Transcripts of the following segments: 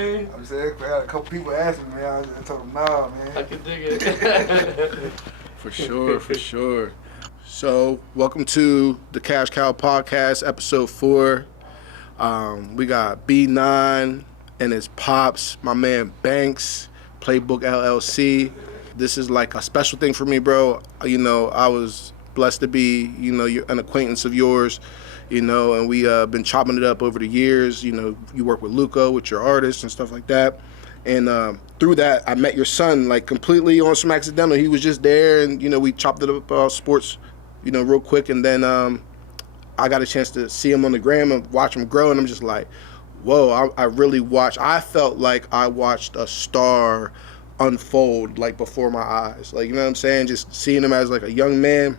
mean? I'm saying, I had a couple people asking me, man. I told them, nah, man. I can dig it. For sure. So, welcome to the Cash Cow Podcast, episode 4. We got B9 and his pops, my man Banks, Playbook LLC. This is like a special thing for me, bro. You know, I was blessed to be, you know, an acquaintance of yours, you know, and we been chopping it up over the years. You know, you work with Luca, with your artists and stuff like that. And through that, I met your son, like, completely on some accidental. He was just there, and, you know, we chopped it up about sports, you know, real quick. And then I got a chance to see him on the gram and watch him grow, and I'm just like, whoa, I felt like I watched a star unfold, like, before my eyes. Like, you know what I'm saying? Just seeing him as, like, a young man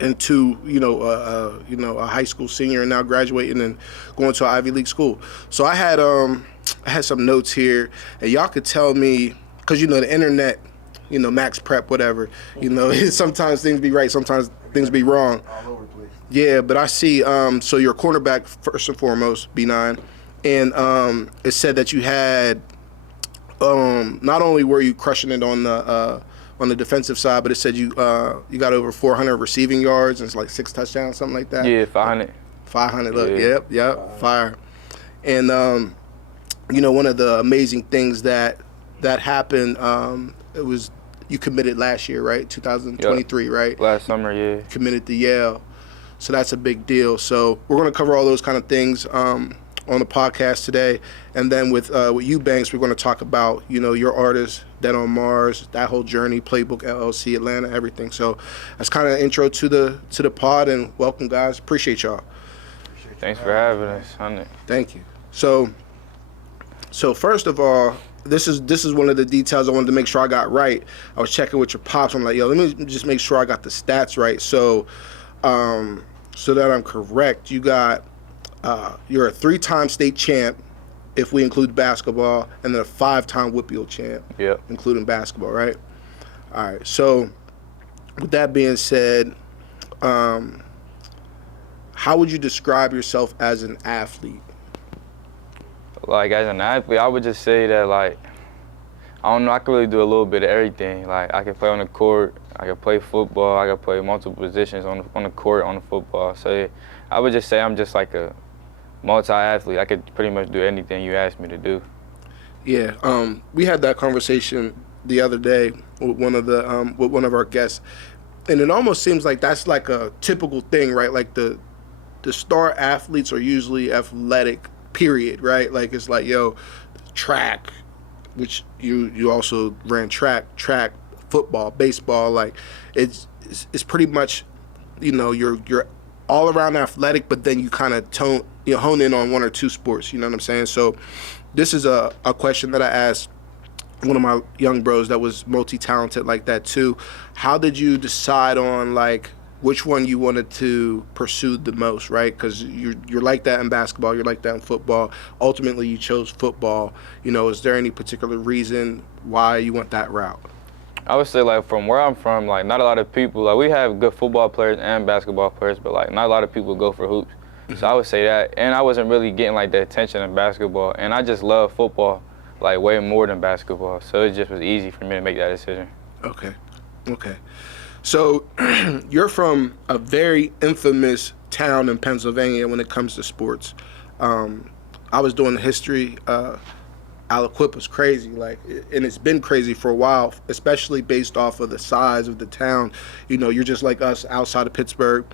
into, you know, a high school senior and now graduating and going to an Ivy League school. So I had some notes here, and y'all could tell me, because, you know, the internet, you know, max prep, whatever, you know, sometimes things be right, sometimes things be wrong. All over the place. Yeah, but I see, so you're a cornerback first and foremost, B9, and it said that you had, not only were you crushing it on the defensive side, but it said you got over 400 receiving yards and it's like 6 touchdowns, something like that. Yeah, 500. 500, look, yep, fire. And you know, one of the amazing things that happened, it was you committed last year, right? 2023, right? Last summer, yeah. Committed to Yale, so that's a big deal. So we're gonna cover all those kind of things on the podcast today, and then with you, Banks, we're gonna talk about, you know, your artist, DeadonMarrs, that whole journey, Playbook LLC, Atlanta, everything. So that's kind of an intro to the pod, and welcome, guys. Appreciate y'all. Thanks for having us, honey. Thank you. So first of all, this is one of the details I wanted to make sure I got right. I was checking with your pops. I'm like, yo, let me just make sure I got the stats right. So that I'm correct, you're a 3-time state champ, if we include basketball, and then a 5-time WPIAL champ, Yep. including basketball, right? All right. So with that being said, how would you describe yourself as an athlete? Like, as an athlete, I would just say that, like, I don't know, I can really do a little bit of everything. Like, I can play on the court, I can play football, I can play multiple positions on the court, on the football. So yeah, I would just say I'm just like a multi-athlete. I could pretty much do anything you asked me to do. Yeah, we had that conversation the other day with one of our guests, and it almost seems like that's like a typical thing, right? Like the star athletes are usually athletic, period, right? Like, it's like, yo, track, which you also ran track, football, baseball, like it's pretty much, you know, you're all around athletic, but then you kind of hone in on 1 or 2 sports, you know what I'm saying? So this is a question that I asked one of my young bros that was multi-talented like that too. How did you decide on, like, which one you wanted to pursue the most, right? Because you're like that in basketball, you're like that in football. Ultimately, you chose football. You know, is there any particular reason why you went that route? I would say, like, from where I'm from, like, not a lot of people, like, we have good football players and basketball players, but, like, not a lot of people go for hoops. Mm-hmm. So I would say that. And I wasn't really getting, like, the attention in basketball. And I just love football, like, way more than basketball. So it just was easy for me to make that decision. Okay. So you're from a very infamous town in Pennsylvania when it comes to sports. I was doing the history. Aliquippa is crazy, like, and it's been crazy for a while, especially based off of the size of the town. You know, you're just like us outside of Pittsburgh.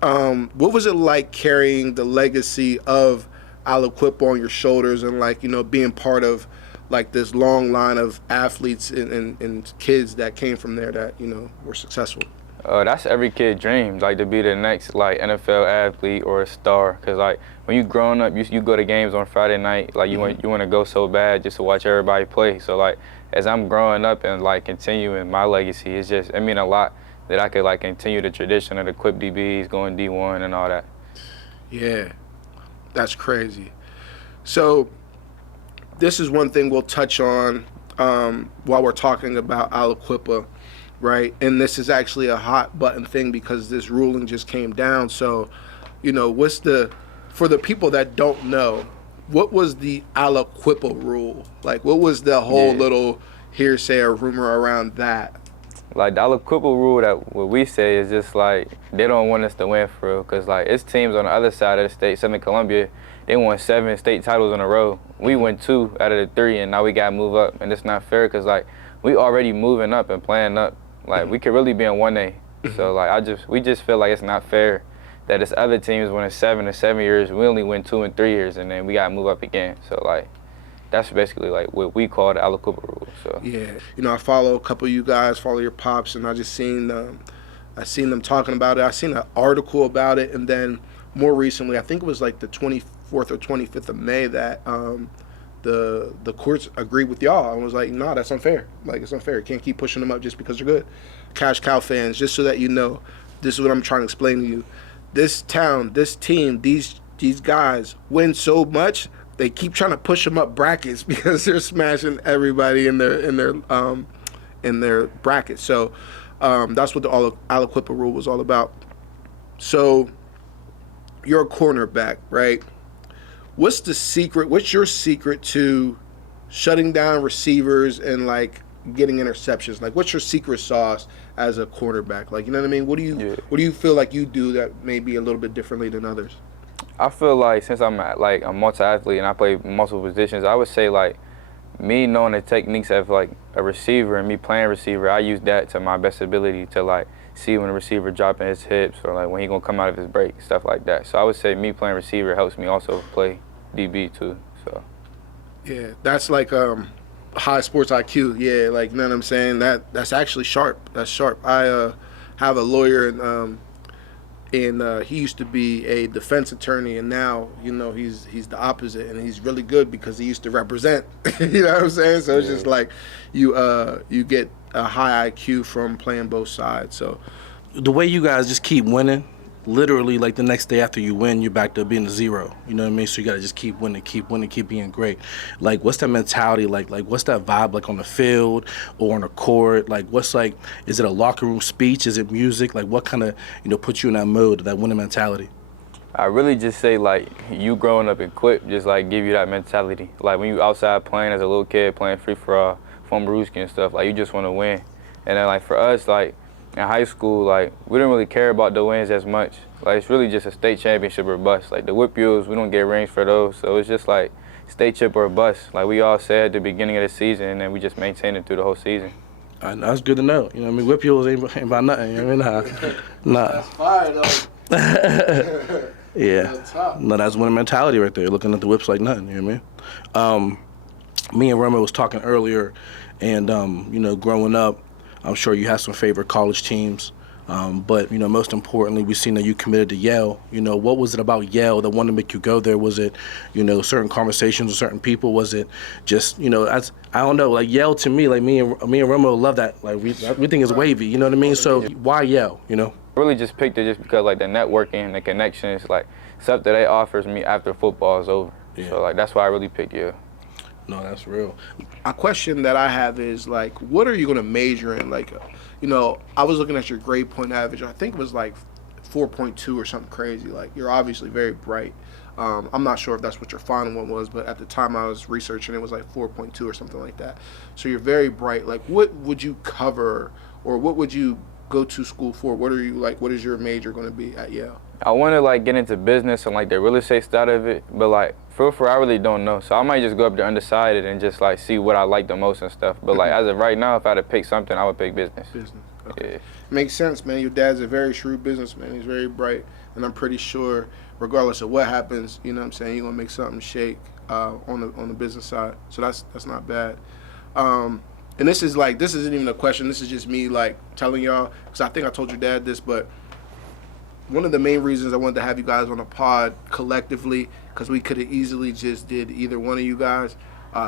What was it like carrying the legacy of Aliquippa on your shoulders and, like, you know, being part of, like, this long line of athletes and kids that came from there that, you know, were successful? That's every kid's dream, like, to be the next, like, NFL athlete or a star. Because, like, when you growing up, you go to games on Friday night, like, you want to go so bad just to watch everybody play. So, like, as I'm growing up and, like, continuing my legacy, it mean a lot that I could, like, continue the tradition of the Quip DBs, going D1 and all that. Yeah, that's crazy. So this is one thing we'll touch on while we're talking about Aliquippa, right? And this is actually a hot button thing because this ruling just came down. So, you know, for the people that don't know, what was the Aliquippa rule? Like, what was the whole little hearsay or rumor around that? Like, the Aliquippa rule that what we say is just like they don't want us to win for real, because like it's teams on the other side of the state, Southern Columbia, they won 7 state titles in a row. We won 2 out of the 3, and now we got to move up, and it's not fair because like we already moving up and playing up. Like we could really be in 1A. So like we just feel like it's not fair that this other teams winning 7 in 7 years, we only win 2 in 3 years, and then we got to move up again. So like that's basically like what we call the Aliquippa rule. So yeah, you know, I follow a couple of you guys, follow your pops, and I just seen I seen them talking about it. I seen an article about it, and then more recently, I think it was like the 24th or 25th of May that the courts agreed with y'all. I was like, nah, that's unfair. Like, it's unfair. You can't keep pushing them up just because they're good. Cash Cow fans, just so that you know, this is what I'm trying to explain to you. This town, this team, these guys win so much, they keep trying to push them up brackets because they're smashing everybody in their brackets. So that's what the Aliquippa rule was all about. So you're a cornerback, right? What's the secret? What's your secret to shutting down receivers and like getting interceptions? Like, what's your secret sauce as a cornerback? Like, you know what I mean? What do you feel like you do that may be a little bit differently than others? I feel like since I'm like a multi-athlete and I play multiple positions, I would say like me knowing the techniques of like a receiver and me playing receiver, I use that to my best ability to like see when a receiver dropping his hips or like when he gonna come out of his break, stuff like that. So I would say me playing receiver helps me also play DB too. So yeah, that's like high sports IQ. Yeah, like, you know what I'm saying? That's actually sharp. That's sharp. I have a lawyer and he used to be a defense attorney, and now, you know, he's the opposite, and he's really good because he used to represent. You know what I'm saying? So it's just like you get a high IQ from playing both sides. So the way you guys just keep winning, literally like the next day after you win, you're back to being a 0. You know what I mean? So you gotta just keep winning, keep being great. Like, what's that mentality like? Like, what's that vibe like on the field or on the court? Like, what's like? Is it a locker room speech? Is it music? Like, what kind of, you know, puts you in that mode, that winning mentality? I really just say like you growing up equipped just like give you that mentality. Like when you outside playing as a little kid, playing free for all, from Brewski and stuff, like you just want to win. And then like for us, like in high school, like we didn't really care about the wins as much. Like it's really just a state championship or bust. Like the whip mules, we don't get rings for those, so it's just like state chip or bust. Like we all said at the beginning of the season, and then we just maintained it through the whole season. That's good to know. You know what I mean? Whip mules ain't about nothing. You know what I mean? Nah. that's fire though. Yeah. No, that's winning mentality right there. Looking at the whips like nothing. You know what I mean? Me and Remo was talking earlier, and you know, growing up, I'm sure you had some favorite college teams. But, you know, most importantly, we've seen that you committed to Yale. You know, what was it about Yale that wanted to make you go there? Was it, you know, certain conversations with certain people? Was it just, you know, I don't know, like Yale to me, like me and Remo love that. Like we think it's wavy, you know what I mean? So why Yale, you know? I really just picked it just because like the networking, the connections, like stuff that they offers me after football is over. Yeah. So like that's why I really picked Yale. No, that's real. A question that I have is, like, what are you going to major in? Like, you know, I was looking at your grade point average. I think it was like 4.2 or something crazy. Like, you're obviously very bright. I'm not sure if that's what your final one was, but at the time I was researching, it was like 4.2 or something like that. So you're very bright. Like, what would you cover, or what would you go to school for? What are you, like, what is your major going to be at Yale? I want to like get into business and like the real estate side of it, but like for I really don't know. So I might just go up there undecided and just like see what I like the most and stuff. But like as of right now, if I had to pick something, I would pick business. Business. Okay. Yeah. Makes sense, man. Your dad's a very shrewd businessman. He's very bright, and I'm pretty sure, regardless of what happens, you know what I'm saying, you're gonna make something shake on the business side. So that's not bad. And this isn't even a question. This is just me like telling y'all, because I think I told your dad this, but one of the main reasons I wanted to have you guys on a pod collectively, because we could have easily just did either one of you guys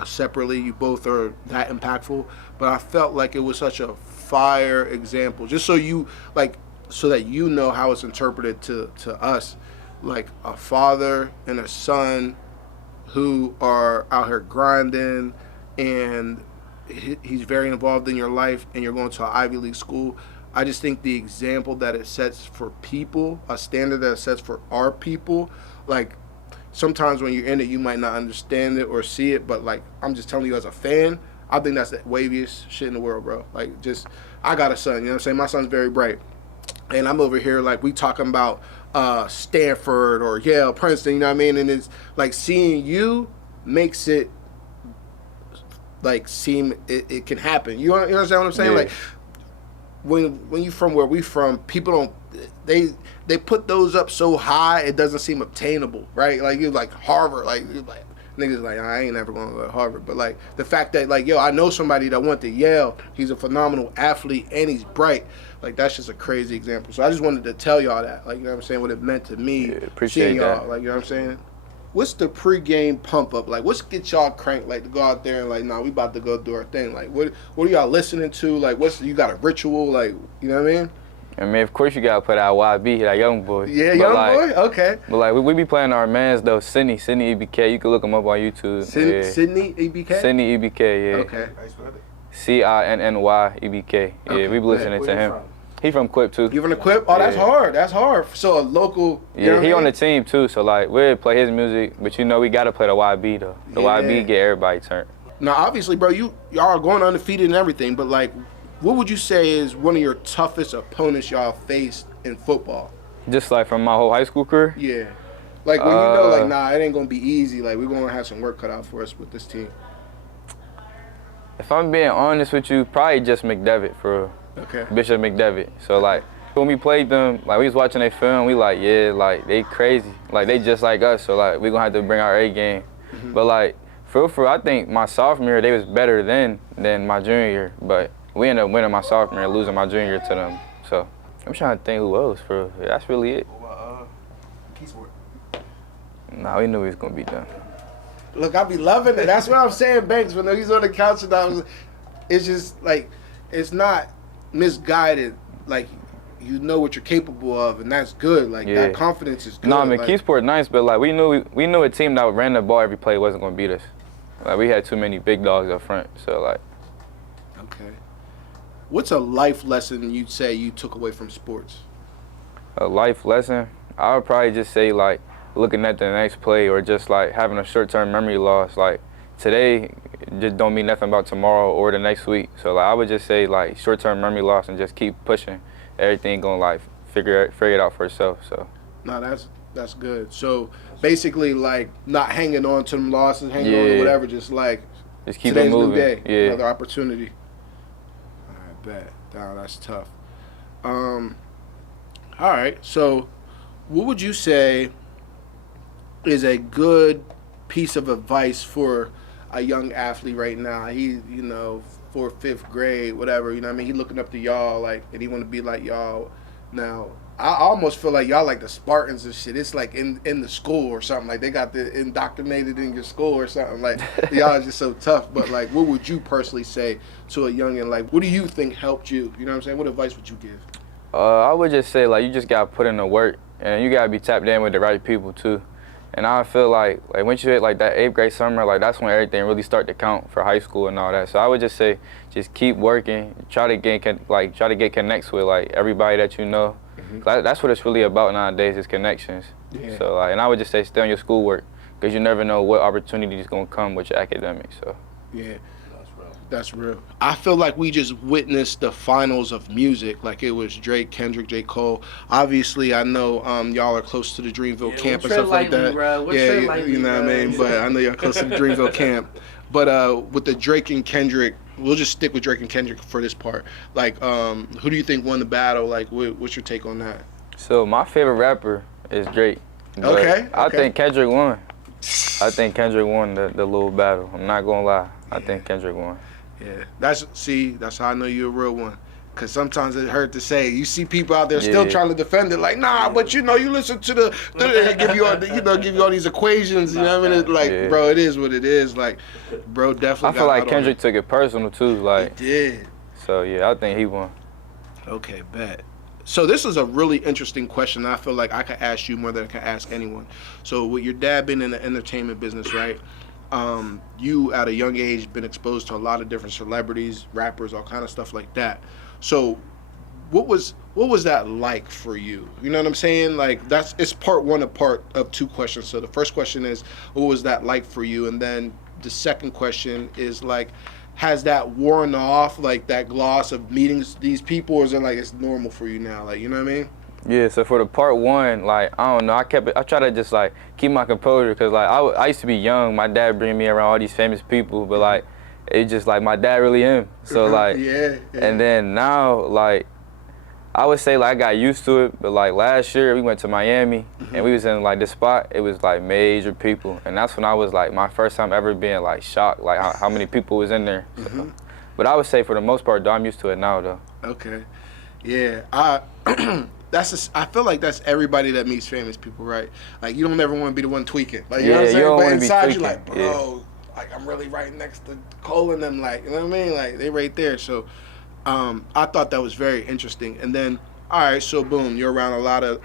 separately. You both are that impactful, but I felt like it was such a fire example, just so that you know how it's interpreted to us, like a father and a son who are out here grinding, and he's very involved in your life, and you're going to an Ivy League school. I just think the example that it sets for people, a standard that it sets for our people, like, sometimes when you're in it, you might not understand it or see it, but like I'm just telling you as a fan, I think that's the waviest shit in the world, bro. Like, just, I got a son, you know what I'm saying? My son's very bright. And I'm over here, like, we talking about Stanford or Yale, Princeton, you know what I mean? And it's like seeing you makes it, like, seem it can happen. You understand what I'm saying? Yeah. Like, when you from where we from, people don't, they put those up so high, it doesn't seem obtainable, right? Like, you're like Harvard, like, you're like, niggas like, I ain't never gonna go to Harvard. But like the fact that like, yo, I know somebody that went to Yale, he's a phenomenal athlete and he's bright. Like, that's just a crazy example. So I just wanted to tell y'all that, like, you know what I'm saying, what it meant to me, appreciate seeing y'all, that. like, you know what I'm saying? What's the pregame pump up? Like, what's get y'all cranked, like, to go out there and like, nah, we about to go do our thing. Like, what are y'all listening to? Like, you got a ritual? Like, you know what I mean? I mean, of course you gotta put out YB, like Young Boy. Yeah, But young like, boy? Okay. But like we be playing our mans though, Sydney EBK. You can look him up on YouTube. Sydney EBK? Sydney EBK, yeah. Okay. CINNY EBK. Yeah, Okay. we be listening to him. He from Quip too. You from the Quip? Oh, that's Yeah. hard. That's hard. So a local. You know Yeah, what he I on mean? the team too, so like we'll play his music, but you know we gotta play the YB though. The Yeah. YB get everybody turned. Now, obviously, bro, y'all are going undefeated and everything, but like, what would you say is one of your toughest opponents y'all faced in football? Just like from my whole high school career. Yeah. Like, when you know, like, nah, it ain't gonna be easy. Like, we're gonna have some work cut out for us with this team. If I'm being honest with you, probably just McDevitt for real. Okay. Bishop McDevitt. So like when we played them, like we was watching their film, we like, yeah, like they crazy. Like they just like us, so like we gonna have to bring our A game. But like for real, I think my sophomore year they was better than my junior year. But we ended up winning my sophomore year, losing my junior year to them. So I'm trying to think who else for real. That's really it. Nah, we knew we was gonna be done. Look, I be loving it. That's what I'm saying, Banks. When he's on the couch and it's just like, it's not misguided. Like, you know what you're capable of, and that's good. Like, Yeah. that confidence is good. No, I mean like, Keysport nice, but like we knew a team that ran the ball every play wasn't gonna beat us. Like we had too many big dogs up front, so like. Okay. What's a life lesson you'd say you took away from sports? A life lesson, I would probably just say like looking at the next play or just like having a short-term memory loss. Like today just don't mean nothing about tomorrow or the next week. So like I would just say like short-term memory loss and just keep pushing. Everything gonna like figure it out for itself. So. No, that's good. So basically, like, not hanging on to them losses, hanging on to whatever, just like Just keep today's it moving. new day, Yeah. another opportunity. All right, bet. Nah, that's tough. All right. So, what would you say is a good piece of advice for a young athlete right now? He, you know, 4th, 5th grade, whatever. You know what I mean? He looking up to y'all, like, and he want to be like y'all. Now, I almost feel like y'all like the Spartans and shit. It's like in the school or something. Like they got the indoctrinated in your school or something. Like y'all are just so tough. But like, what would you personally say to a youngin? Like, what do you think helped you? You know what I'm saying? What advice would you give? I would just say like you just gotta put in the work and you gotta be tapped in with the right people too. And I feel like once you hit like that 8th grade summer, like that's when everything really start to count for high school and all that. So I would just say just keep working, try to get connects with like everybody that you know. That's what it's really about nowadays is connections. Yeah. So like, and I would just say stay on your schoolwork because you never know what opportunity is gonna come with your academics. So. Yeah. That's real. I feel like we just witnessed the finals of music. Like it was Drake, Kendrick, J. Cole. Obviously, I know y'all are close to the Dreamville camp and stuff like that. You know what I mean? But I know y'all close to the Dreamville camp. But with the Drake and Kendrick, we'll just stick with Drake and Kendrick for this part. Like, who do you think won the battle? Like, what's your take on that? So my favorite rapper is Drake. But Okay. I think Kendrick won. I think Kendrick won the little battle. I'm not gonna lie. I think Kendrick won. Yeah, that's how I know you're a real one. Cause sometimes it hurt to say. You see people out there still trying to defend it, like, nah, but you know, you listen to they give you all these equations. You know what I mean? It's like, bro, it is what it is. Like, bro, definitely. I feel like Kendrick took it personal too. Like, he did. So yeah, I think he won. Okay, bet. So this is a really interesting question. I feel like I could ask you more than I can ask anyone. So with your dad being in the entertainment business, right? You at a young age been exposed to a lot of different celebrities, rappers, all kind of stuff like that. So what was that like for you? You know what I'm saying? Like it's part one of two questions. So the first question is, what was that like for you? And then the second question is like, has that worn off, like that gloss of meeting these people, or is it like it's normal for you now? Like, you know what I mean? Yeah, so for the part one, like, I don't know, I try to just, like, keep my composure, because, like, I used to be young. My dad bring me around all these famous people, but, like, it's just, like, my dad really him. So, like, yeah. And then now, like, I would say, like, I got used to it, but, like, last year we went to Miami, and we was in, like, this spot. It was, like, major people, and that's when I was, like, my first time ever being, like, shocked, like, how many people was in there. So, but I would say, for the most part, though, I'm used to it now, though. Okay. Yeah. I feel like that's everybody that meets famous people, right? Like, you don't ever want to be the one tweaking. Like, you know what I'm saying? don't But wanna be inside, tweaking. you're like, bro, like, I'm really right next to Cole and them, like, you know what I mean? Like, they right there. So, I thought that was very interesting. And then, all right, so boom, you're around a lot of,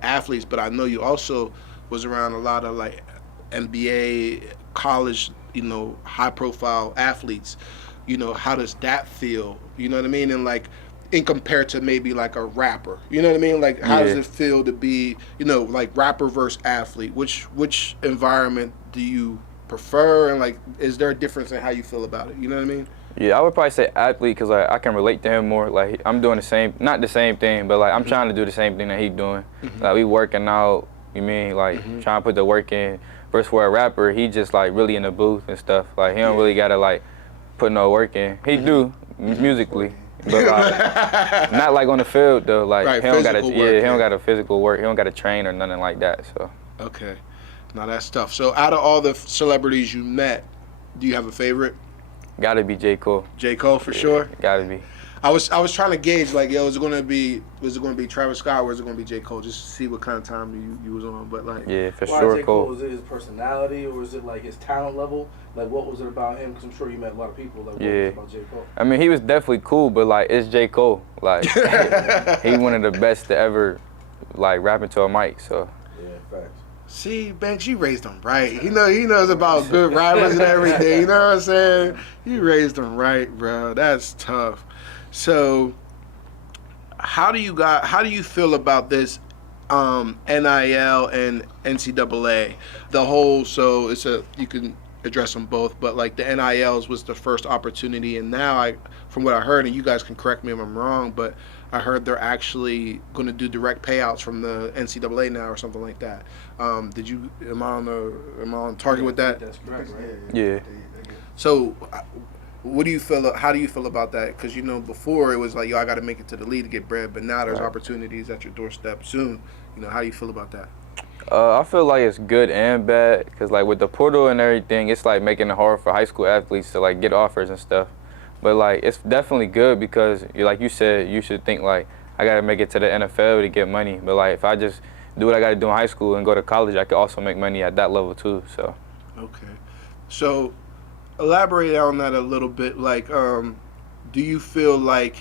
athletes, but I know you also was around a lot of, like, NBA, college, high-profile athletes. You know, how does that feel? You know what I mean? And, like, in compared to maybe like a rapper, you know what I mean? Like, how does it feel to be, like rapper versus athlete? Which environment do you prefer? And like, is there a difference in how you feel about it? You know what I mean? Yeah, I would probably say athlete, because like I can relate to him more. Like, I'm doing not the same thing, but like I'm trying to do the same thing that he's doing. Like, we working out. You mean like trying to put the work in. Versus for a rapper, he just like really in the booth and stuff. Like, he don't really gotta like put no work in. He do musically. But like, not like on the field though. Like, Right, he don't gotta, physical work, he don't got a physical work. He don't got to train or nothing like that. So. Okay, now that's tough. So out of all the celebrities you met, do you have a favorite? Gotta be J. Cole. J. Cole for sure. Gotta be. I was trying to gauge like, yo, was it gonna be Travis Scott or is it gonna be J. Cole, just to see what kind of time you was on. But like, Yeah, for Why sure, J. Cole. Was it his personality, or was it like his talent level? Like, what was it about him? Because I'm sure you met a lot of people. Like, what was it about J. Cole? I mean, he was definitely cool, but like, it's J. Cole. Like, he one of the best to ever like rap into a mic. So. Yeah, facts. See, Banks, you raised him right. He knows about good rappers and everything. You know what I'm saying? You raised him right, bro. That's tough. So, how do you feel about this NIL and NCAA? The whole, so you can address them both, but like the NILs was the first opportunity, and now from what I heard, and you guys can correct me if I'm wrong, but I heard they're actually going to do direct payouts from the NCAA now or something like that. Am I on target with that? That's correct, right? Yeah. So, what do you feel? How do you feel about that? Because before it was like, yo, I got to make it to the league to get bread, but now there's opportunities at your doorstep soon. How do you feel about that? I feel like it's good and bad, because like with the portal and everything, it's like making it hard for high school athletes to like get offers and stuff. But like, it's definitely good because, like you said, you should think like, I gotta make it to the NFL to get money. But like, if I just do what I gotta do in high school and go to college, I could also make money at that level too. So. Okay. So, elaborate on that a little bit. Like, do you feel like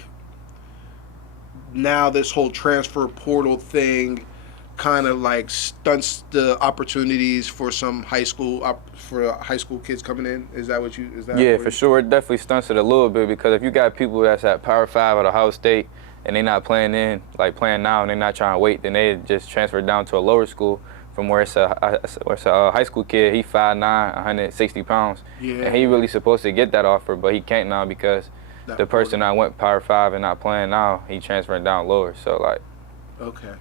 now this whole transfer portal thing kind of like stunts the opportunities for some high school kids coming in? Is that what you? Yeah, for sure. It definitely stunts it a little bit, because if you got people that's at Power 5 at Ohio State and they're not playing now, and they're not trying to wait, then they just transfer down to a lower school from where it's a high school kid. He 5'9", 160 pounds, and he really supposed to get that offer, but he can't now because the person that went Power 5 and not playing now, he transferring down lower. So like. Okay.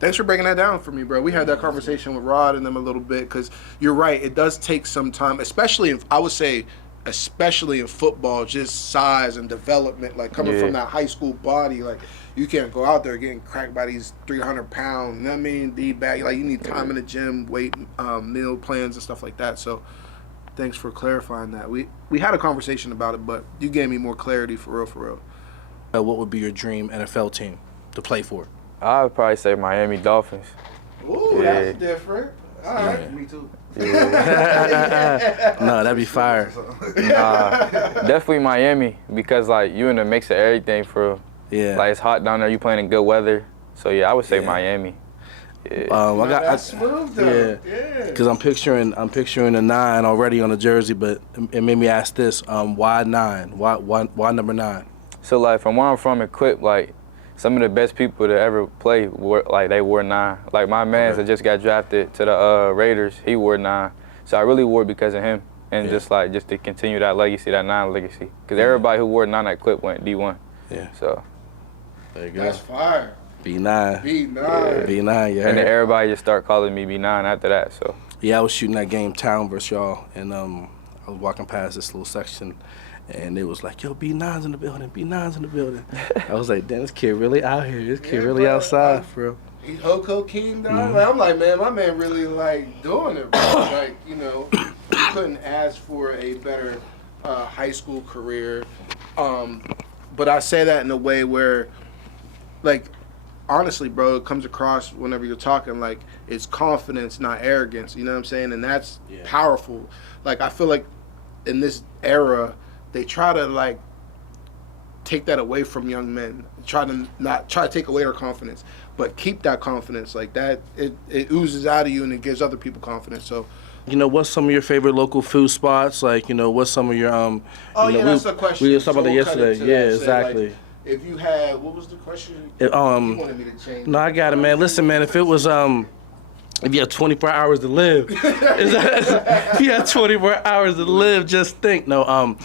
Thanks for breaking that down for me, bro. We had that conversation with Rod and them a little bit, because you're right. It does take some time, especially in football, just size and development. Like, coming from that high school body, like, you can't go out there getting cracked by these 300-pound, you know what I mean, D-bag. Like, you need time in the gym, weight, meal plans and stuff like that. So thanks for clarifying that. We had a conversation about it, but you gave me more clarity for real. What would be your dream NFL team to play for? I would probably say Miami Dolphins. Ooh, that's different. All right. Me too. Yeah. No, that'd be fire. Definitely Miami, because like you in the mix of everything for real. Yeah. Like, it's hot down there, you playing in good weather. So yeah, I would say Miami. Yeah. Because I'm picturing a 9 already on the jersey, but it made me ask this: why 9? Why number 9? So like from where I'm from, Equip, like some of the best people to ever play they wore 9. Like my man that just got drafted to the Raiders, he wore 9. So I really wore it because of him, and just to continue that legacy, that 9 legacy. Because everybody who wore 9 at Equip went D1. Yeah. So there you go. That's fire. B9. B9. Yeah. And then everybody just start calling me B9 after that. So yeah, I was shooting that game Town versus y'all, and I was walking past this little section, and it was like, yo, B9's in the building, B9's in the building. I was like, damn, this kid really out here. This kid really outside, bro. He Hoko King, dog. Like, I'm like, man, my man really like doing it, bro. Like, you know, couldn't ask for a better high school career. But I say that in a way where, like, honestly, bro, it comes across whenever you're talking, like, it's confidence, not arrogance. You know what I'm saying? And that's powerful. Like, I feel like in this era, they try to, like, take that away from young men. Try to take away their confidence, but keep that confidence. Like that, it oozes out of you and it gives other people confidence. So, you know, what's some of your favorite local food spots? Like, you know, what's some of your that's the question. We were talking about that yesterday. Yeah, Say, exactly. Like, if you had, what was the question? You wanted me to change. No, I got it, man. Listen, man, if it was if you had 24 hours to live, if you had 24 hours to live, just think. No,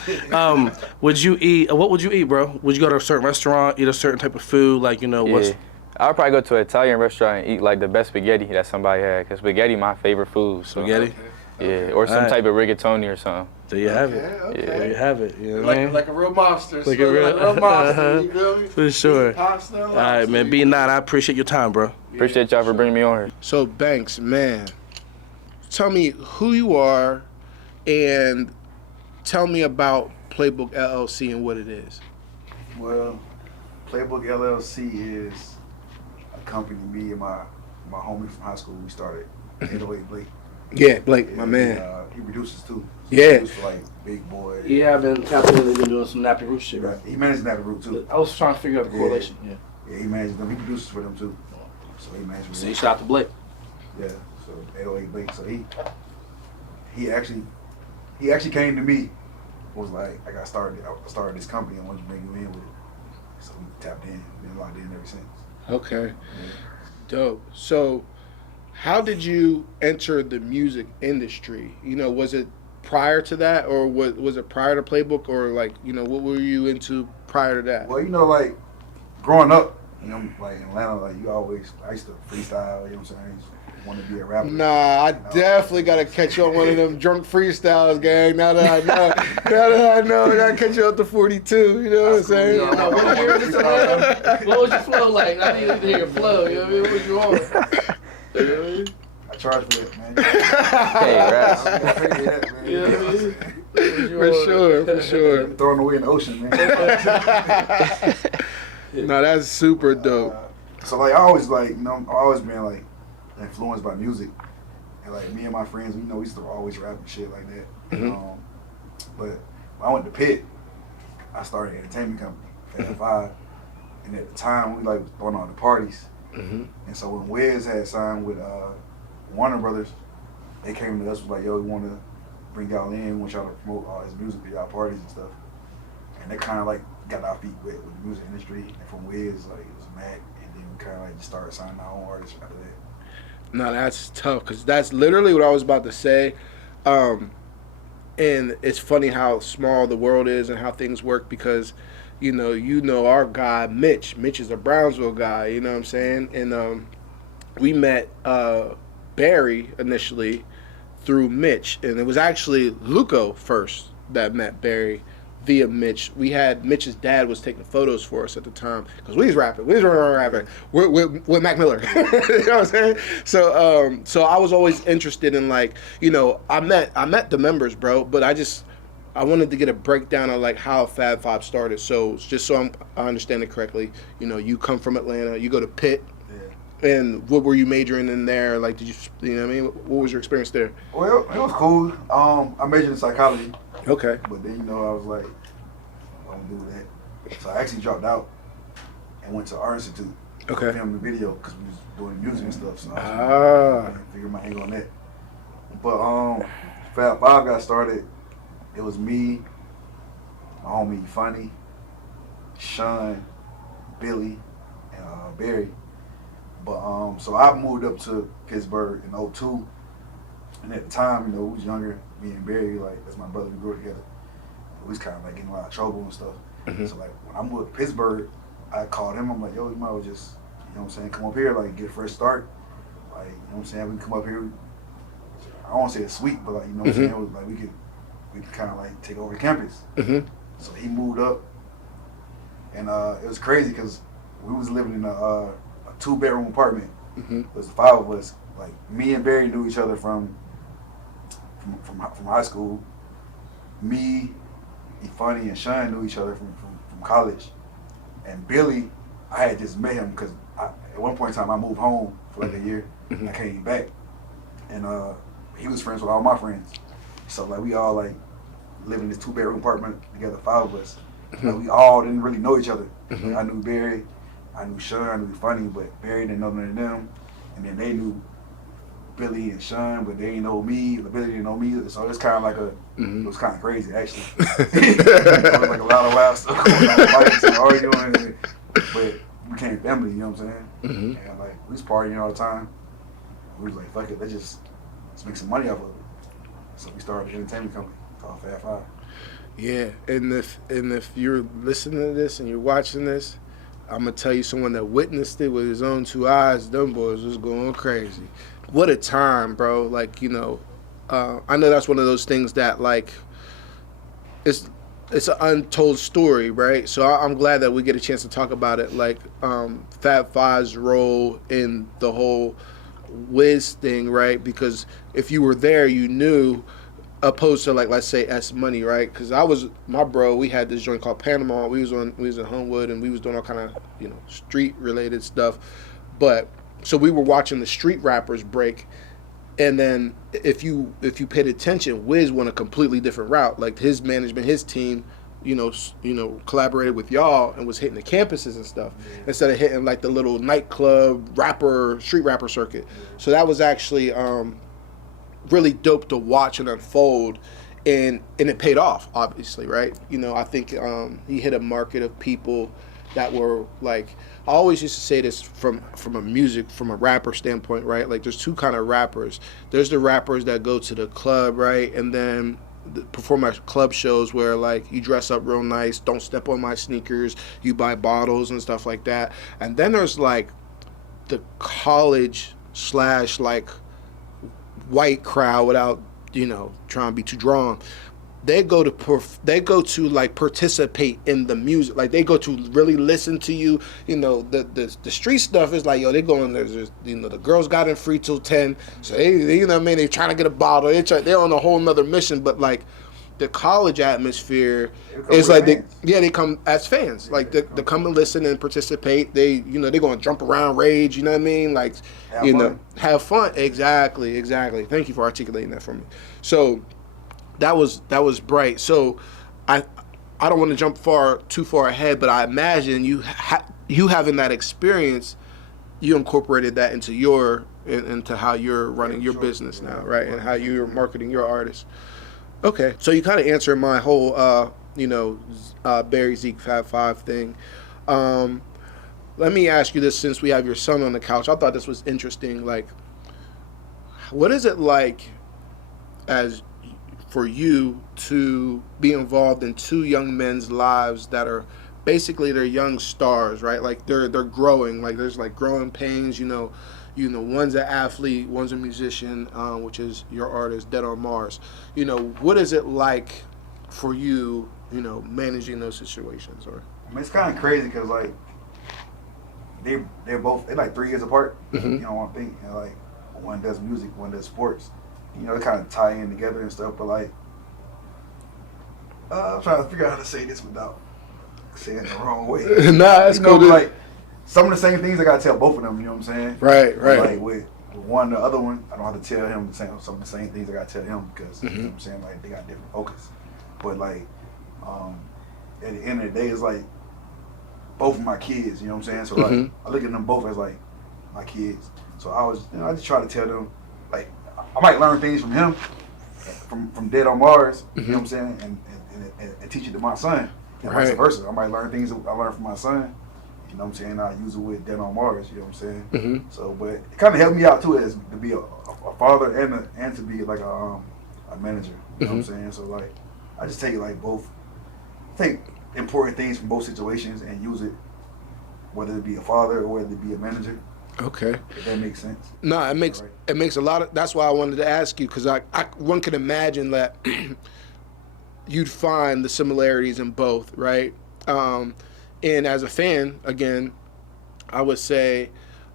would you eat? What would you eat, bro? Would you go to a certain restaurant, eat a certain type of food? Like, you know, what's? I'd probably go to an Italian restaurant and eat like the best spaghetti that somebody had, because spaghetti my favorite food. So. Spaghetti? Yeah, or some type of rigatoni or something. There you have it. Okay. There you have it. You know what I mean? Like a real monster. Like a real monster. You feel me? For sure. Pasta, All right, man. B9, I appreciate your time, bro. Appreciate y'all for bringing me on here. So, Banks, man, tell me who you are and tell me about Playbook LLC and what it is. Well, Playbook LLC is a company me and my homie from high school, we started. 808 Blake. Yeah, Blake, my man. He produces too. So Yeah. He produces for like Big Boy. Yeah, I've been doing some Nappy Root shit, Right. He managed Nappy Root too. I was trying to figure out the correlation. Yeah. Yeah, he manages them. He produces for them too. So he manages for See, them. shout out to Blake. Yeah. So 808 Blake. So he actually came to me. Was like, I started this company. I wanted to bring you in with it. So we tapped in. Been locked in ever since. Okay. Yeah. Dope. So, how did you enter the music industry? You know, was it prior to that, or was it prior to Playbook, or like, you know, what were you into prior to that? Well, you know, like growing up, you know, like in Atlanta, like I used to freestyle. You know what I'm saying? I used to want to be a rapper. Nah, I definitely gotta catch you on one of them drunk freestyles, gang. Now that I know, I gotta catch you up to 42. You know what I'm saying? Cool, you know, What was your flow like? I need to hear your flow. You know what I mean? What was you on? You know what I mean? I charge for it, man. Hey, raps. I'm gonna pay you that, man. You know what I mean? For sure. Throwing away in the ocean, man. No, that's super dope. So like I always like, you know, I've always been like influenced by music, and like me and my friends, you know, we used to always rap and shit like that. Mhm. But when I went to Pitt, I started an entertainment company, Fast Five, and at the time we like was throwing all the parties. Mhm. And so when Wiz had signed with Warner Brothers, they came to us was like, yo, we want to bring y'all in, we want y'all to promote all his music at y'all parties and stuff. And they kind of like got our feet wet with the music industry. And from Wiz, like it was Mac, and then we kind of like just started signing our own artists after that. No, that's tough, because that's literally what I was about to say. And it's funny how small the world is and how things work, because you know our guy Mitch is a Brownsville guy, you know what I'm saying? And we met Barry initially through Mitch, and it was actually Luco first that met Barry via Mitch. We had Mitch's dad was taking photos for us at the time, because we was rapping with Mac Miller. You know what I'm saying? So I was always interested in, like, you know, I met the members, bro, but I wanted to get a breakdown of like how Fab Five started. So just so I understand it correctly, you know, you come from Atlanta, you go to Pitt, and what were you majoring in there? Like, did you know what I mean? What was your experience there? Well, it was cool. I majored in psychology, Okay. but then, you know, I was like, I don't do that. So I actually dropped out and went to Art Institute. Okay. Filmed the video because we was doing music and stuff. So I was figure my angle on that. But Fab Five got started. It was me, my homie Funny, Sean, Billy, and Barry. But so I moved up to Pittsburgh in '02, and at the time, you know, we was younger. Me and Barry, like that's my brother. We grew up together. We was kind of like getting a lot of trouble and stuff. So like when I moved to Pittsburgh, I called him. I'm like, yo, you might as well just, you know what I'm saying, come up here, like get a fresh start. Like, you know what I'm saying, we can come up here. I don't want to say it's sweet, but like, you know what I'm saying, it was like we could kind of like take over campus. So he moved up, and it was crazy because we was living in a 2-bedroom apartment. There was 5 of us. Like me and Barry knew each other from high school. Me, Funny, and Sean knew each other from college. And Billy, I had just met him because at one point in time I moved home for like a year. And I came back, and he was friends with all my friends. So like we all like lived in this 2-bedroom apartment together, 5 of us. Like, we all didn't really know each other. Like, I knew Barry, I knew Sean, I knew Funny, but Barry didn't know none of them. And then they knew Billy and Sean, but they didn't know me. Billy didn't know me. So it's kind of like it was kind of crazy actually. It was like a lot of wild stuff going on, fights and arguing, but we became family. You know what I'm saying? And like we was partying all the time. We was like, fuck it, let's make some money off of it. So we started an entertainment company called Fat Five. Yeah, and if you're listening to this and you're watching this, I'm gonna tell you someone that witnessed it with his own 2 eyes. Them boys was going crazy. What a time, bro! Like, you know, I know that's one of those things that like it's an untold story, right? So I'm glad that we get a chance to talk about it. Like Fat Five's role in the whole Wiz thing, right? Because if you were there, you knew. Opposed to like, let's say S Money, right? Because my bro, we had this joint called Panama. We was in Homewood, and we was doing all kind of, you know, street related stuff. But so we were watching the street rappers break, and then if you paid attention, Wiz went a completely different route. Like his management, his team, you know, collaborated with y'all and was hitting the campuses and stuff instead of hitting like the little nightclub street rapper circuit. So that was actually really dope to watch and unfold, and it paid off, obviously, right? You know, I think he hit a market of people that were like, I always used to say this from a rapper standpoint, right? Like there's 2 kind of rappers. There's the rappers that go to the club, right? And then perform at club shows where like you dress up real nice, don't step on my sneakers, you buy bottles and stuff like that. And then there's like the college / like white crowd, without, you know, trying to be too drawn. They go to like participate in the music. Like they go to really listen to you. You know, the street stuff is like, yo, they going, there's, you know, the girls got in free till 10. So they you know what I mean, they trying to get a bottle. They're on a whole nother mission. But like the college atmosphere is like they come as fans. Like they come and listen and participate. They, you know, they're gonna jump around, rage, you know what I mean? Like have fun. Exactly. Thank you for articulating that for me. So that was bright. So I don't want to jump too far ahead, but I imagine you having that experience, you incorporated that into how you're running your business now, right? And how you're marketing your artists. Okay, so you kind of answered my whole, Barry, Zeke, Fat Five thing. Let me ask you this, since we have your son on the couch. I thought this was interesting. Like, what is it like for you to be involved in 2 young men's lives that are basically they're young stars, right? Like they're growing. Like there's like growing pains, you know, one's an athlete, one's a musician, which is your artist, DeadonMarrs. You know, what is it like for you, you know, managing those situations? Or I mean, it's kind of crazy because like they're like 3 years apart. You know, one thing, and like one does music, one does sports. You know, they kind of tie in together and stuff. But like, I'm trying to figure out how to say this without saying it the wrong way. Nah, that's cool. Like some of the same things I gotta tell both of them. You know what I'm saying? Right. Like with one, the other one, I don't have to tell him some of the same things I gotta tell him because you know what I'm saying. Like they got different focus. But like, at the end of the day, it's like both of my kids. You know what I'm saying? So like, I look at them both as like my kids. So I just try to tell them, like, I might learn things from him, from DeadonMarrs. You know what I'm saying? And teach it to my son. And vice Right. versa. I might learn things that I learned from my son. You know what I'm saying? I use it with DeadonMarrs. You know what I'm saying? Mm-hmm. So, but it kind of helped me out too, as to be a father and to be like a manager. You know what I'm saying? So like, I just take like both, take important things from both situations and use it, whether it be a father or whether it be a manager. Okay. If that makes sense. No, it makes a lot of. That's why I wanted to ask you, because one can imagine that you'd find the similarities in both, right? And as a fan, again, I would say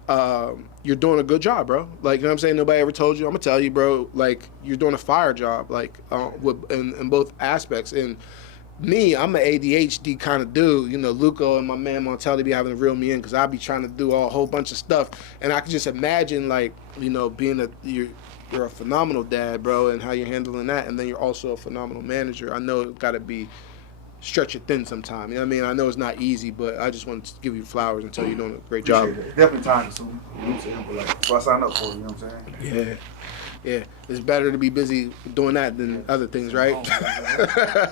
you're doing a good job, bro. Like, you know what I'm saying? Nobody ever told you. I'm gonna tell you, bro. Like, you're doing a fire job, like in both aspects. And me, I'm an ADHD kind of dude. You know, Luco and my man Montelli be having to reel me in because I be trying to do a whole bunch of stuff, and I can just imagine, like, you know, you're a phenomenal dad, bro, and how you're handling that, and then you're also a phenomenal manager. I know it got to be stretch it thin sometime. You know what I mean? I know it's not easy, but I just wanted to give you flowers and tell you you're doing a great job. Appreciate it. Definitely time consuming. You know what I'm saying? But like, that's what I signed up for. You know what I'm saying? Yeah. Yeah. It's better to be busy doing that than other things, right? Other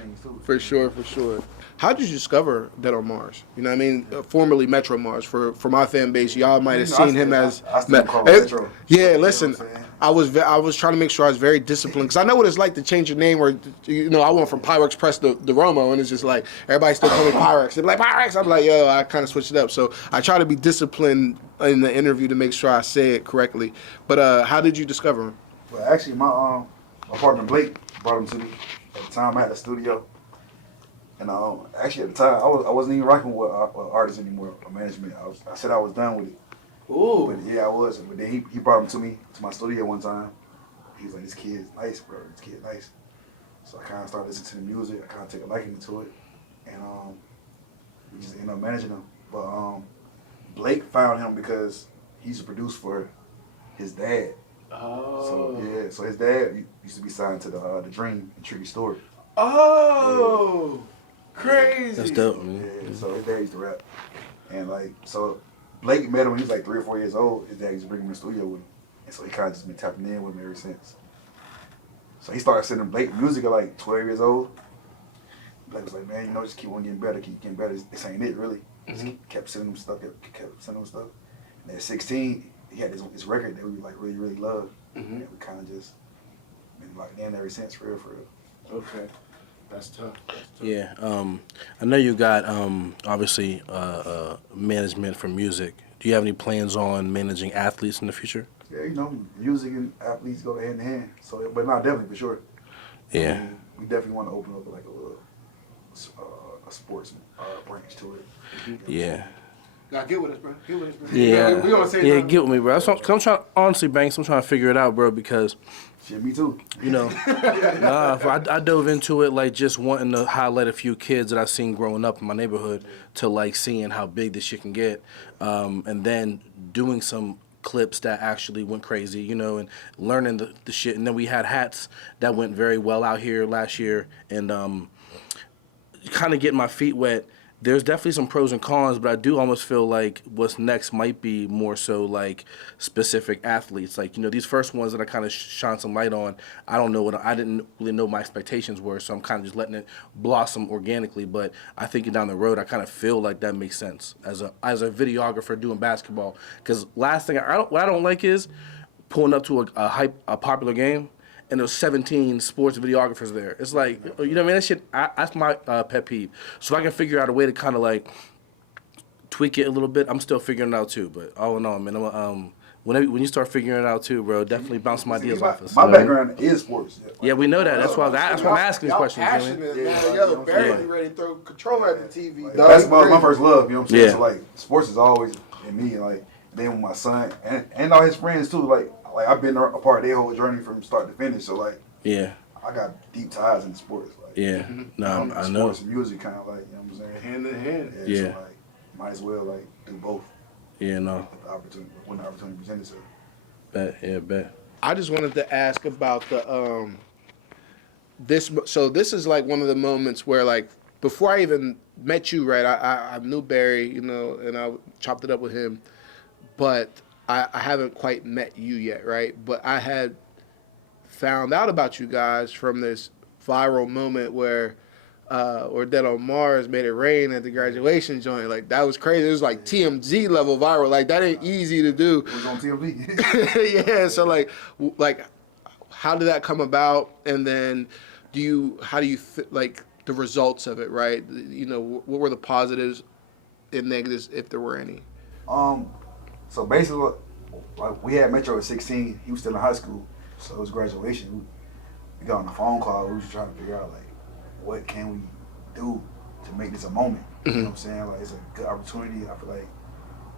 things too. For sure, for sure. How did you discover DeadonMarrs? You know what I mean? Formerly Metro Mars. For my fan base, y'all might have seen him as... I still call him Metro. Yeah, listen, You know what I'm saying? I was trying to make sure I was very disciplined, because I know what it's like to change your name, or, you know, I went from Pyrex Press to Romo, and it's just like, everybody still call me Pyrex. They're like, Pyrex! I'm like, yo, I kind of switched it up. So I try to be disciplined in the interview to make sure I say it correctly. But how did you discover him? But actually, my partner Blake brought him to me. At the time, I had a studio. And actually, at the time, I wasn't even rocking with artists anymore, or management. I said I was done with it. Ooh. But yeah, I was. But then he brought him to me, to my studio one time. He was like, this kid's nice, bro. This kid's nice. So I kind of started listening to the music. I kind of took a liking to it. And we just ended up managing him. But Blake found him because he used to produce for his dad. Oh. So yeah, so his dad used to be signed to the Dream in Triggy Story. Oh. Crazy. That's dope, man. Yeah, so his dad used to rap. And like, so Blake met him when he was like 3 or 4 years old. His dad used to bring him in the studio with him. And so he kind of just been tapping in with him ever since. So he started sending Blake music at like 12 years old. Blake was like, man, you know, just keep on getting better, keep getting better. This ain't it, really. Just kept sending him stuff, kept sending him stuff. And at 16, he had this record that we like really, really loved. And we kind of just been locked in ever since, for real, for real. Okay. That's tough. Yeah, I know you got obviously management for music. Do you have any plans on managing athletes in the future? Yeah, you know, music and athletes go hand in hand. So, but not definitely, for sure. Yeah. We definitely want to open up like a little a sports branch to it. Yeah. Nah, get with us, bro. Get with us, bro. Yeah. We gonna say yeah, nothing. get with me, bro. I'm trying, honestly, Banks, I'm trying to figure it out, bro, because, Shit, me too. you know, I dove into it like just wanting to highlight a few kids that I've seen growing up in my neighborhood to like seeing how big this shit can get, and then doing some clips that actually went crazy, you know, and learning the shit. And then we had hats that went very well out here last year, and kind of getting my feet wet. There's definitely some pros and cons, but I do almost feel like what's next might be more so like specific athletes. Like, you know, these first ones that I kind of shine some light on, I didn't really know my expectations were, so I'm kind of just letting it blossom organically. But I think down the road, I kind of feel like that makes sense as a videographer doing basketball. Because last thing, what I don't like is pulling up to a popular game, and there's 17 sports videographers there. It's like, you know what I mean? That shit, that's my pet peeve. So if I can figure out a way to kind of like tweak it a little bit, I'm still figuring it out too. But all in all, man, when you start figuring it out too, bro, definitely bounce some ideas off us. My background is sports. Yeah, we know that. That's why I'm asking these questions. You know what I mean? Man. Yo, Barry ready to throw controller at the TV. Like, basketball is my first love, you know what I'm saying? Yeah. So like, sports is always in me, and like, then with my son and all his friends too, like I've been a part of their whole journey from start to finish. So like, Yeah. I got deep ties in sports. Like, Yeah. No, I know. Sports and music kind of like, you know what I'm saying? Hand in hand. Yeah. Yeah. So like, might as well like do both. Yeah, no. When the opportunity presents itself. Bet. I just wanted to ask about the this. So this is like one of the moments where, like, before I even met you, right? I knew Barry, you know, and I chopped it up with him, but I haven't quite met you yet, right? But I had found out about you guys from this viral moment where or DeadonMarrs made it rain at the graduation joint. Like that was crazy. It was like TMZ level viral. Like that ain't easy to do. It was on TMZ. Yeah. So like how did that come about? And then how do you like the results of it? Right. You know, what were the positives and negatives if there were any? So basically, like we had Metro at 16. He was still in high school, so it was graduation. We got on a phone call. We was trying to figure out like what can we do to make this a moment. You know what I'm saying? Like it's a good opportunity. I feel like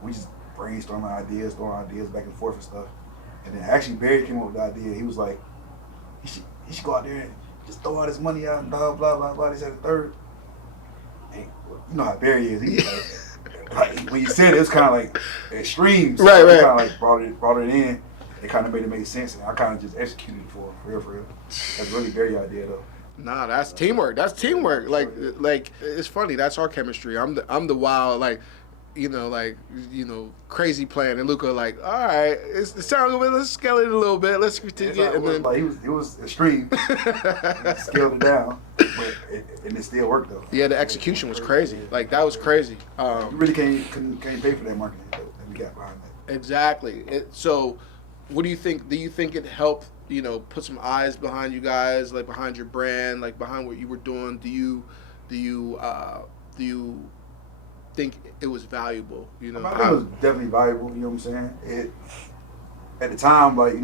we just brainstorming ideas, throwing ideas back and forth and stuff. And then actually Barry came up with the idea. He was like, he should go out there and just throw all this money out and blah blah blah blah. This at the third. And you know how Barry is. He like when you said it was kind of like extreme. So Right. kind of like brought it in. It kind of made it make sense, and I kind of just executed it for real. That's really Barry's idea though. Nah, that's teamwork. That's teamwork. Like it's funny. That's our chemistry. I'm the wild, crazy plan, and Luca like, all right, it sounds good. Let's scale it a little bit. Let's critique it. And then Like it was extreme. He scaled it down, but it still worked though. yeah, the execution was crazy. Like that was crazy. You really can't pay for that marketing that we got behind that. Exactly. So, what do you think? Do you think it helped? You know, put some eyes behind you guys, like behind your brand, like behind what you were doing. Do you think it was valuable? You know, I think it was definitely valuable. You know what I'm saying? At the time, like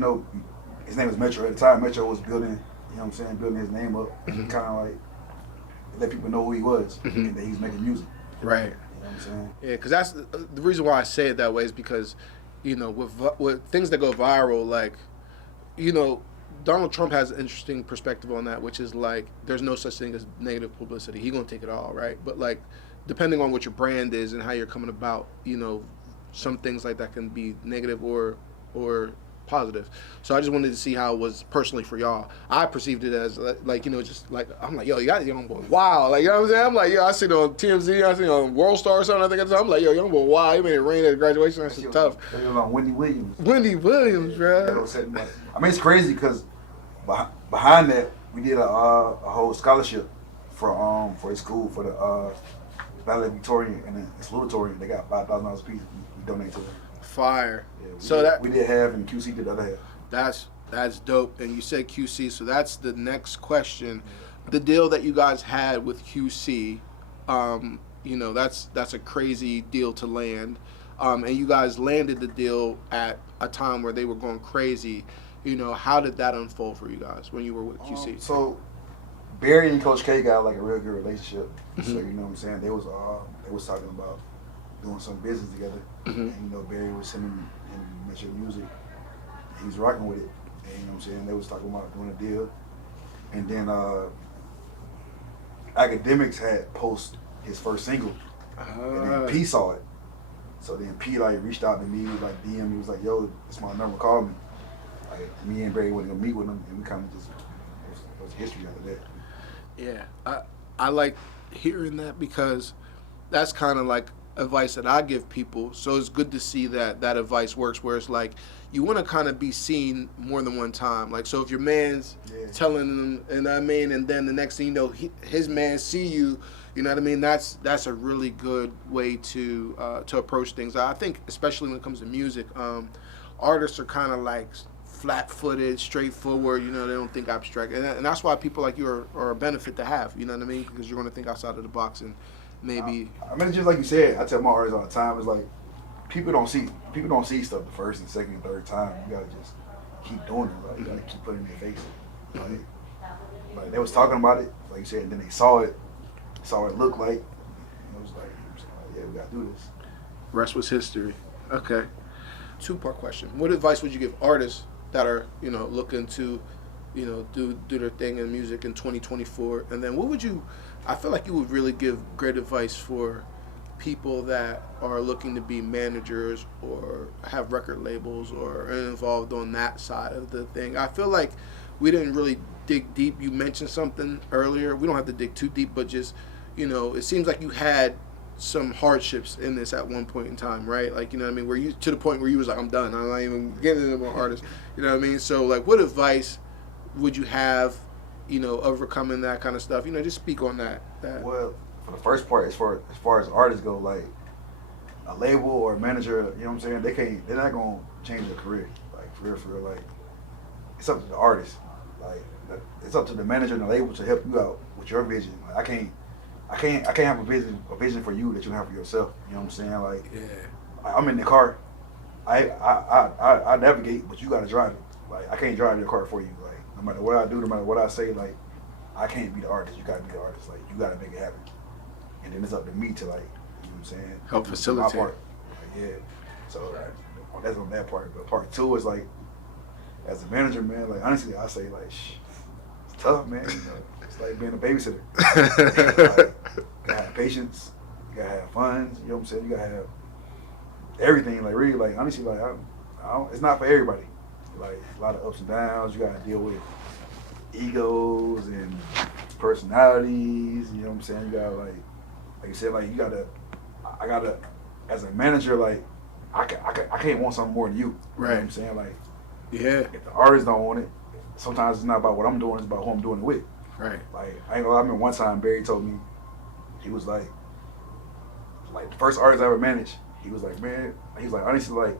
his name was Metro. At the time, Metro was building. You know what I'm saying? Building his name up. And kind of like let people know who he was and that he's making music. right. You know what I'm saying? Yeah, because that's the reason why I say it that way is because, you know, with things that go viral, like, you know, Donald Trump has an interesting perspective on that, which is like, there's no such thing as negative publicity. He's gonna take it all, right? But like, depending on what your brand is and how you're coming about, you know, some things like that can be negative or positive. So I just wanted to see how it was personally for y'all. I perceived it as like, you know, just like, I'm like, yo, you got Young Boy, wow. Like, you know what I'm saying? I'm like, yo, I seen it on TMZ, I seen it on World Star or something. I think at the time, I'm like, yo, Young Boy, wow, he made it rain at graduation. That's tough. It was on Wendy Williams. Wendy Williams, bro. I mean, it's crazy because behind that, we did a whole scholarship for his school for the valedictorian and the salutatorian. They got $5,000 a piece. We donate to them. Fire. Yeah, we did half, and QC did the other half. That's dope. And you said QC, so that's the next question. The deal that you guys had with QC, you know, that's a crazy deal to land. And you guys landed the deal at a time where they were going crazy. You know, how did that unfold for you guys when you were with QC? So Barry and Coach K got like a real good relationship. So you know what I'm saying? They was talking about doing some business together. And you know, Barry was sending him Metro Music. He was rocking with it. And you know what I'm saying? They was talking about doing a deal. And then Academics had post his first single. And then P saw it. So then P like reached out to me, like DM me, was like, yo, it's my number, call me. Like me and Barry went to go meet with him, and we kind of just it was history after that. Yeah, I like hearing that because that's kind of like advice that I give people. So it's good to see that advice works, where it's like you want to kind of be seen more than one time. Like, so if your man's telling them, and I mean, and then the next thing you know, his man see you, you know what I mean? That's a really good way to approach things. I think, especially when it comes to music, artists are kind of like flat-footed, straightforward. You know, they don't think abstract, and that's why people like you are a benefit to have. You know what I mean? Because you're going to think outside of the box and maybe. I mean, just like you said, I tell my artists all the time. It's like people don't see stuff the first and second and third time. You gotta just keep doing it. Like, you gotta keep putting it in their face. Like they was talking about it, like you said, and then they saw it look like. And it was like, yeah, we gotta do this. Rest was history. Okay. Two-part question. What advice would you give artists that are, you know, looking to, you know, do their thing in music in 2024? And then what would you, I feel like you would really give great advice for people that are looking to be managers or have record labels or are involved on that side of the thing. I feel like we didn't really dig deep. You mentioned something earlier. We don't have to dig too deep, but just, you know, it seems like you had some hardships in this at one point in time, right? Like, you know what I mean? Where you, to the point where you was like, I'm done. I'm not even getting into more artists. You know what I mean? So, like, what advice would you have overcoming that kind of stuff? Just speak on that. Well, for the first part, as far as artists go, like a label or a manager, you know what I'm saying? They're not gonna change their career. Like for real, like it's up to the artist. Like it's up to the manager and the label to help you out with your vision. Like I can't have a vision for you that you don't have for yourself. You know what I'm saying? Like I'm in the car, I navigate, but you gotta drive it. Like I can't drive your car for you. Like no matter what I do, no matter what I say, like I can't be the artist. You gotta be the artist. Like you gotta make it happen. And then it's up to me to, like, you know what I'm saying? Help facilitate. My part. Like, yeah. So that's on that part. But part two is like, as a manager, man, like honestly, I say like, it's tough, man. It's like being a babysitter. Like, you gotta have patience. You gotta have fun. You know what I'm saying? You gotta have everything. Like really, like honestly, like it's not for everybody. Like a lot of ups and downs. You gotta deal with egos and personalities. You know what I'm saying? You gotta like you said, like I gotta, as a manager, like I can't want something more than you. Right. You know what I'm saying? Like, if the artist don't want it, sometimes it's not about what I'm doing, it's about who I'm doing it with. Right. Like I ain't gonna lie, I remember one time Barry told me, he was like the first artist I ever managed, he was like, man, he was like, honestly, like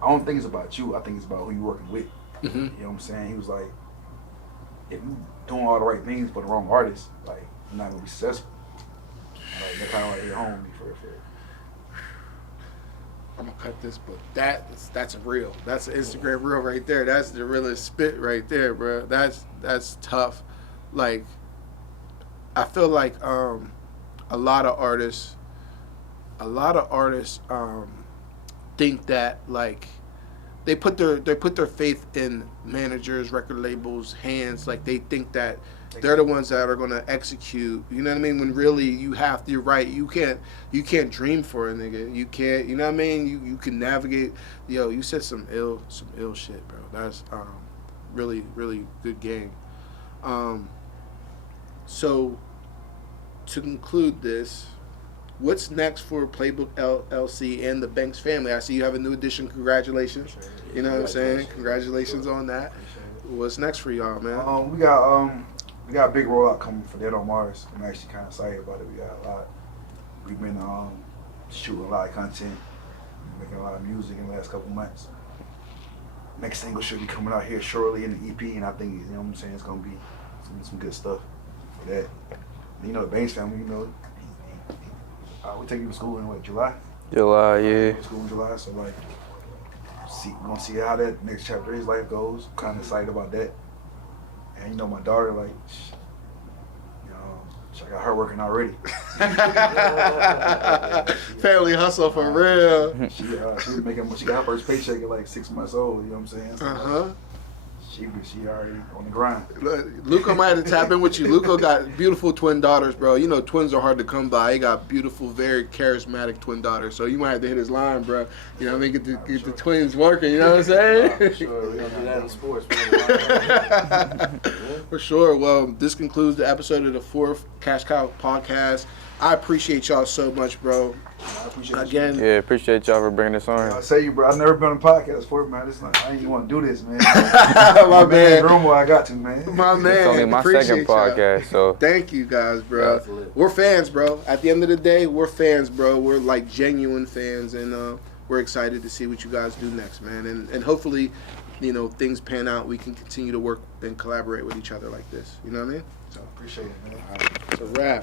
I don't think it's about you, I think it's about who you're working with. Mm-hmm. You know what I'm saying? He was like, if you doing all the right things for the wrong artist, like you're not gonna be successful. Like they're kind of like your homie for it. I'm gonna cut this, but that's real. That's an Instagram reel right there. That's the realest spit right there, bro. That's tough. Like I feel like a lot of artists think that like they put their faith in managers, record labels' hands. Like they think that they're the ones that are gonna execute. You know what I mean? When really you're right. You can't dream for a nigga. You can't. You know what I mean? You can navigate. Yo, you said some ill shit, bro. That's really good game. So to conclude this, what's next for Playbook LLC and the Banks family? I see you have a new addition. Congratulations. You know what I'm saying? Congratulations on that. What's next for y'all, man? We got a big rollout coming for DeadonMarrs. I'm actually kind of excited about it. We got a lot. We've been shooting a lot of content, making a lot of music in the last couple months. Next single should be coming out here shortly in the EP, and I think, you know what I'm saying, it's gonna be some good stuff for that. And, the Banks family, we take you to school in July? July, yeah. School in July, so like, we're gonna see how that next chapter of his life goes. Kind of excited about that. And my daughter, like, I got her working already. Family hustle for real. She got her first paycheck at like 6 months old. You know what I'm saying? So, She already on the grind. Luca might have to tap in with you. Luca got beautiful twin daughters, bro. Twins are hard to come by. He got beautiful, very charismatic twin daughters. So you might have to hit his line, bro. You know what I mean? Get the twins working. You know what I'm saying? For sure. We don't do that in sports. For sure. Well, this concludes the episode of the 4th Cash Cow podcast. I appreciate y'all so much, bro. I appreciate Again. Yeah, appreciate y'all for bringing this on. I say you, bro. I've never been on a podcast before, man. I ain't even want to do this, man. My man. Room I got to, man. My man. It's only my second podcast, so. Thank you guys, bro. We're fans, bro. At the end of the day, we're fans, bro. We're like genuine fans, and we're excited to see what you guys do next, man. And hopefully, things pan out. We can continue to work and collaborate with each other like this. You know what I mean? So appreciate it, man. It's a wrap.